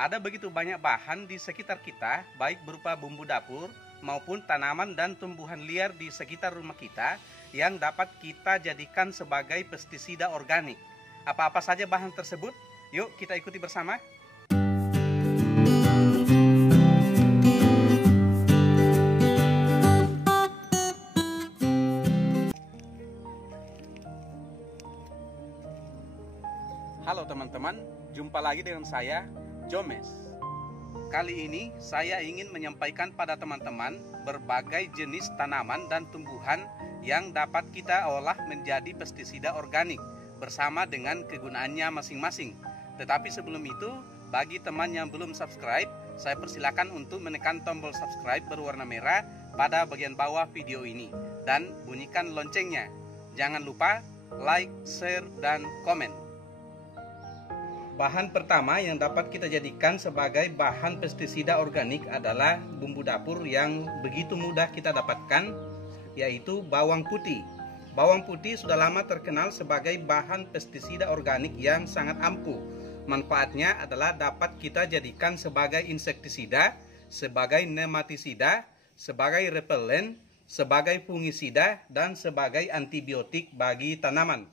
Ada begitu banyak bahan di sekitar kita, baik berupa bumbu dapur maupun tanaman dan tumbuhan liar di sekitar rumah kita yang dapat kita jadikan sebagai pestisida organik. Apa-apa saja bahan tersebut? Yuk kita ikuti bersama. Halo teman-teman, jumpa lagi dengan saya, Jomes. Kali ini saya ingin menyampaikan pada teman-teman berbagai jenis tanaman dan tumbuhan yang dapat kita olah menjadi pestisida organik bersama dengan kegunaannya masing-masing. Tetapi sebelum itu, bagi teman yang belum subscribe, saya persilakan untuk menekan tombol subscribe berwarna merah pada bagian bawah video ini dan bunyikan loncengnya. Jangan lupa like, share, dan komen. Bahan pertama yang dapat kita jadikan sebagai bahan pestisida organik adalah bumbu dapur yang begitu mudah kita dapatkan, yaitu bawang putih. Bawang putih sudah lama terkenal sebagai bahan pestisida organik yang sangat ampuh. Manfaatnya adalah dapat kita jadikan sebagai insektisida, sebagai nematisida, sebagai repelen, sebagai fungisida, dan sebagai antibiotik bagi tanaman.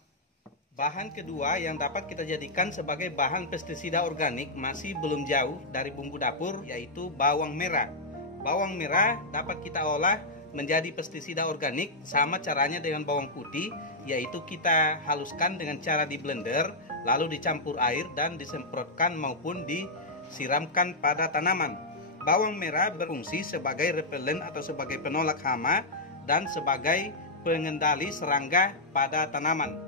Bahan kedua yang dapat kita jadikan sebagai bahan pestisida organik masih belum jauh dari bumbu dapur, yaitu bawang merah. Bawang merah dapat kita olah menjadi pestisida organik sama caranya dengan bawang putih, yaitu kita haluskan dengan cara di blender, lalu dicampur air dan disemprotkan maupun disiramkan pada tanaman. Bawang merah berfungsi sebagai repelen atau sebagai penolak hama dan sebagai pengendali serangga pada tanaman.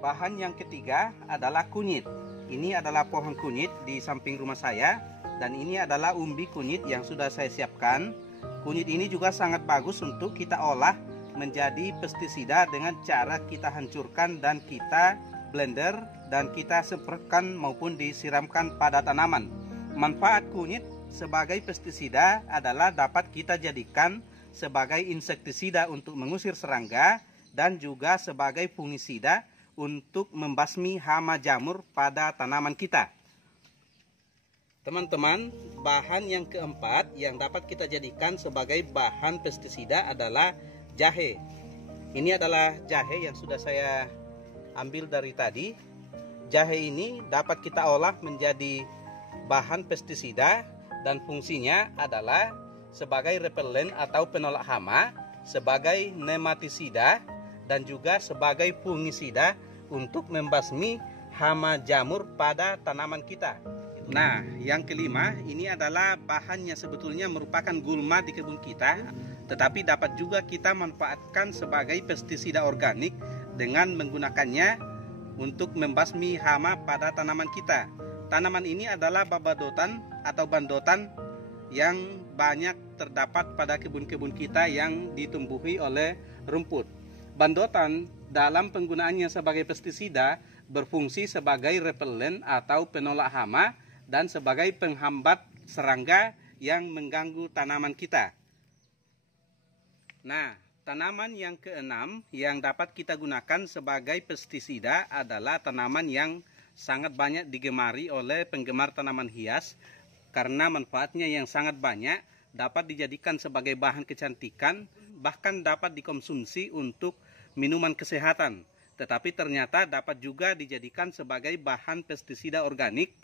Bahan yang ketiga adalah kunyit. Ini adalah pohon kunyit di samping rumah saya, dan ini adalah umbi kunyit yang sudah saya siapkan. Kunyit ini juga sangat bagus untuk kita olah menjadi pestisida dengan cara kita hancurkan dan kita blender dan kita semprotkan maupun disiramkan pada tanaman. Manfaat kunyit sebagai pestisida adalah dapat kita jadikan sebagai insektisida untuk mengusir serangga dan juga sebagai fungisida untuk membasmi hama jamur pada tanaman kita. Teman-teman, bahan yang keempat yang dapat kita jadikan sebagai bahan pestisida adalah jahe. Ini adalah jahe yang sudah saya ambil dari tadi. Jahe ini dapat kita olah menjadi bahan pestisida dan fungsinya adalah sebagai repelen atau penolak hama, sebagai nematisida, dan juga sebagai fungisida untuk membasmi hama jamur pada tanaman kita. Nah, yang kelima, ini adalah bahan yang sebetulnya merupakan gulma di kebun kita, tetapi dapat juga kita manfaatkan sebagai pestisida organik dengan menggunakannya untuk membasmi hama pada tanaman kita. Tanaman ini adalah babadotan atau bandotan yang banyak terdapat pada kebun-kebun kita yang ditumbuhi oleh rumput. Bandotan dalam penggunaannya sebagai pestisida berfungsi sebagai repelen atau penolak hama dan sebagai penghambat serangga yang mengganggu tanaman kita. Nah, tanaman yang keenam yang dapat kita gunakan sebagai pestisida adalah tanaman yang sangat banyak digemari oleh penggemar tanaman hias karena manfaatnya yang sangat banyak, dapat dijadikan sebagai bahan kecantikan, bahkan dapat dikonsumsi untuk minuman kesehatan, tetapi ternyata dapat juga dijadikan sebagai bahan pestisida organik.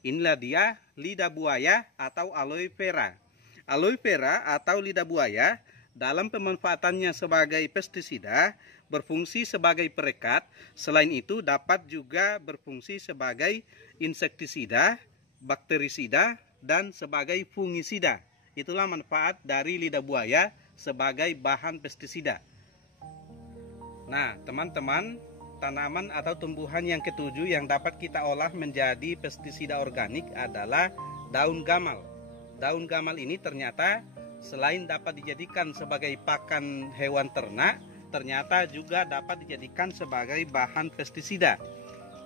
Inilah dia lidah buaya atau aloe vera. Aloe vera atau lidah buaya dalam pemanfaatannya sebagai pestisida berfungsi sebagai perekat. Selain itu dapat juga berfungsi sebagai insektisida, bakterisida, dan sebagai fungisida. Itulah manfaat dari lidah buaya sebagai bahan pestisida. Nah, teman-teman, tanaman atau tumbuhan yang ketujuh yang dapat kita olah menjadi pestisida organik adalah daun gamal. Daun gamal ini ternyata selain dapat dijadikan sebagai pakan hewan ternak, ternyata juga dapat dijadikan sebagai bahan pestisida.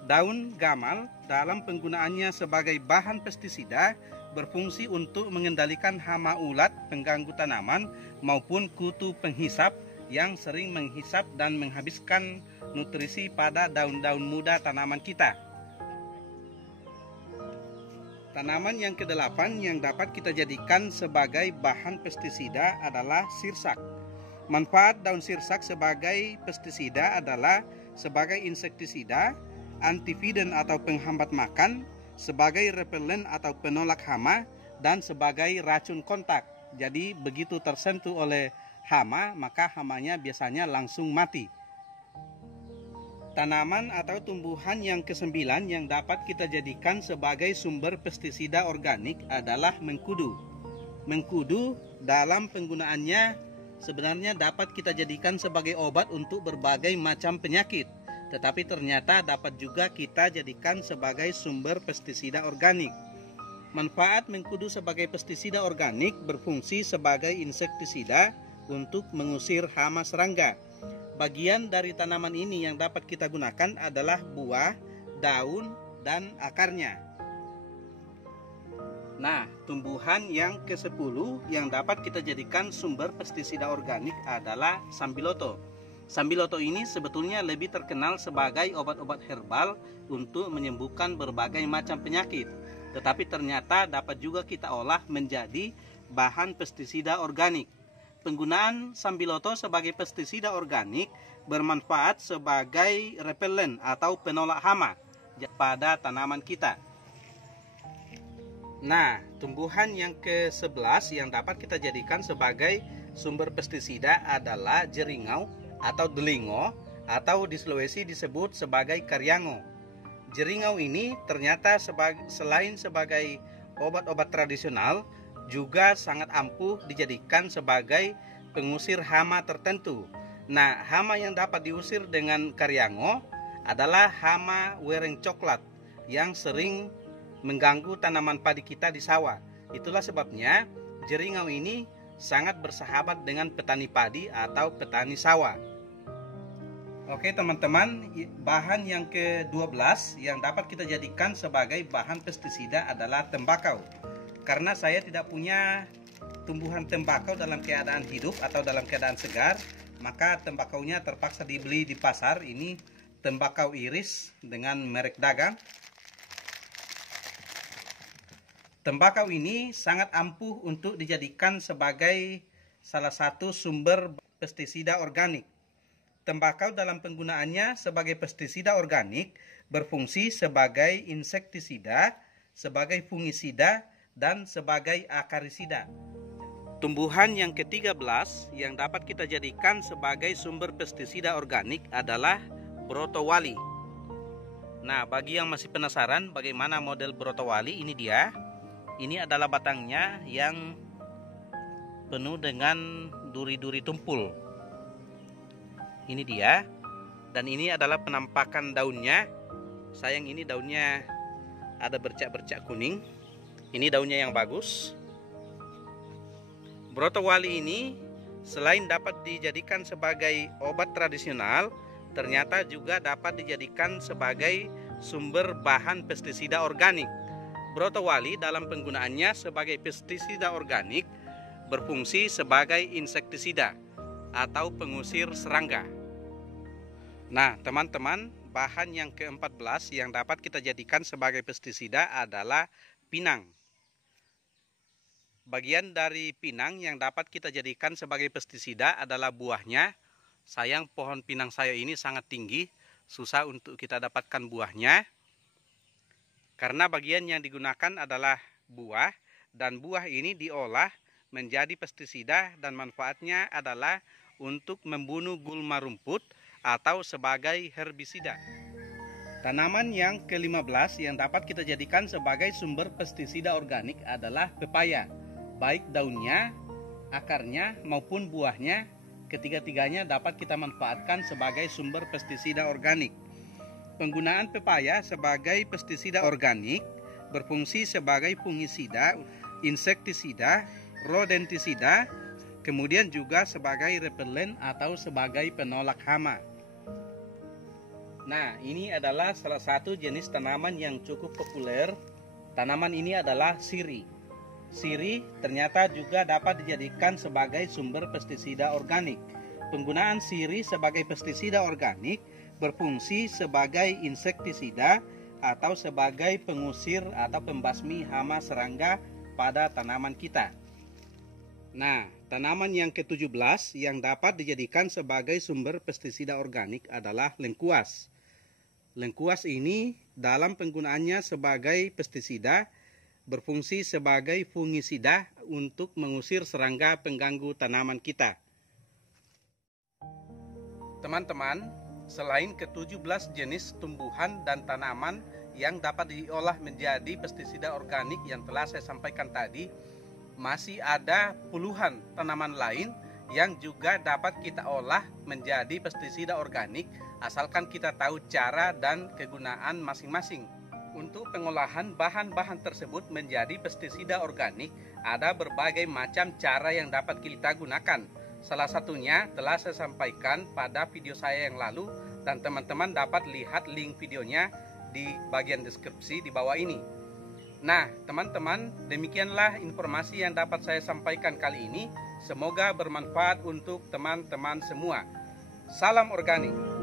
Daun gamal dalam penggunaannya sebagai bahan pestisida berfungsi untuk mengendalikan hama ulat pengganggu tanaman maupun kutu penghisap yang sering menghisap dan menghabiskan nutrisi pada daun-daun muda tanaman kita. Tanaman yang kedelapan yang dapat kita jadikan sebagai bahan pestisida adalah sirsak. Manfaat daun sirsak sebagai pestisida adalah sebagai insektisida, antividen atau penghambat makan, sebagai repelen atau penolak hama, dan sebagai racun kontak. Jadi begitu tersentuh oleh hama, maka hamanya biasanya langsung mati. Tanaman atau tumbuhan yang kesembilan yang dapat kita jadikan sebagai sumber pestisida organik adalah mengkudu. Mengkudu dalam penggunaannya sebenarnya dapat kita jadikan sebagai obat untuk berbagai macam penyakit, tetapi ternyata dapat juga kita jadikan sebagai sumber pestisida organik. Manfaat mengkudu sebagai pestisida organik berfungsi sebagai insektisida untuk mengusir hama serangga. Bagian dari tanaman ini yang dapat kita gunakan adalah buah, daun, dan akarnya. Nah, tumbuhan yang ke-10 yang dapat kita jadikan sumber pestisida organik adalah sambiloto. Sambiloto ini sebetulnya lebih terkenal sebagai obat-obat herbal untuk menyembuhkan berbagai macam penyakit. Tetapi ternyata dapat juga kita olah menjadi bahan pestisida organik. Penggunaan sambiloto sebagai pestisida organik bermanfaat sebagai repelen atau penolak hama pada tanaman kita. Nah, tumbuhan yang ke-11 yang dapat kita jadikan sebagai sumber pestisida adalah jeringau atau delingo, atau di Sulawesi disebut sebagai karyango. Jeringau ini ternyata selain sebagai obat-obat tradisional, juga sangat ampuh dijadikan sebagai pengusir hama tertentu. Nah, hama yang dapat diusir dengan karyango adalah hama wereng coklat yang sering mengganggu tanaman padi kita di sawah. Itulah sebabnya jeringau ini sangat bersahabat dengan petani padi atau petani sawah. Oke teman-teman, bahan yang ke-12 yang dapat kita jadikan sebagai bahan pestisida adalah tembakau. Karena saya tidak punya tumbuhan tembakau dalam keadaan hidup atau dalam keadaan segar, maka tembakaunya terpaksa dibeli di pasar. Ini tembakau iris dengan merek dagang. Tembakau ini sangat ampuh untuk dijadikan sebagai salah satu sumber pestisida organik. Tembakau dalam penggunaannya sebagai pestisida organik berfungsi sebagai insektisida, sebagai fungisida, dan sebagai akarisida. Tumbuhan yang ke-13 yang dapat kita jadikan sebagai sumber pestisida organik adalah brotowali. Nah, bagi yang masih penasaran bagaimana model brotowali, ini dia. Ini adalah batangnya yang penuh dengan duri-duri tumpul. Ini dia. Dan ini adalah penampakan daunnya. Sayang ini daunnya ada bercak-bercak kuning. Ini daunnya yang bagus. Brotowali ini selain dapat dijadikan sebagai obat tradisional, ternyata juga dapat dijadikan sebagai sumber bahan pestisida organik. Brotowali dalam penggunaannya sebagai pestisida organik berfungsi sebagai insektisida atau pengusir serangga. Nah, teman-teman, bahan yang ke-14 yang dapat kita jadikan sebagai pestisida adalah pinang. Bagian dari pinang yang dapat kita jadikan sebagai pestisida adalah buahnya. Sayang pohon pinang saya ini sangat tinggi, susah untuk kita dapatkan buahnya. Karena bagian yang digunakan adalah buah, dan buah ini diolah menjadi pestisida dan manfaatnya adalah untuk membunuh gulma rumput atau sebagai herbisida. Tanaman yang ke-15 yang dapat kita jadikan sebagai sumber pestisida organik adalah pepaya. Baik daunnya, akarnya, maupun buahnya, ketiga-tiganya dapat kita manfaatkan sebagai sumber pestisida organik. Penggunaan pepaya sebagai pestisida organik berfungsi sebagai fungisida, insektisida, rodentisida, kemudian juga sebagai repelen atau sebagai penolak hama. Nah, ini adalah salah satu jenis tanaman yang cukup populer. Tanaman ini adalah sirih. Sirih ternyata juga dapat dijadikan sebagai sumber pestisida organik. Penggunaan sirih sebagai pestisida organik berfungsi sebagai insektisida, atau sebagai pengusir atau pembasmi hama serangga pada tanaman kita. Nah, tanaman yang ke-17 yang dapat dijadikan sebagai sumber pestisida organik adalah lengkuas. Lengkuas ini dalam penggunaannya sebagai pestisida berfungsi sebagai fungisida untuk mengusir serangga pengganggu tanaman kita. Teman-teman, selain ke-17 jenis tumbuhan dan tanaman yang dapat diolah menjadi pestisida organik yang telah saya sampaikan tadi, masih ada puluhan tanaman lain yang juga dapat kita olah menjadi pestisida organik asalkan kita tahu cara dan kegunaan masing-masing. Untuk pengolahan bahan-bahan tersebut menjadi pestisida organik ada berbagai macam cara yang dapat kita gunakan. Salah satunya telah saya sampaikan pada video saya yang lalu dan teman-teman dapat lihat link videonya di bagian deskripsi di bawah ini. Nah, teman-teman, demikianlah informasi yang dapat saya sampaikan kali ini. Semoga bermanfaat untuk teman-teman semua. Salam organik.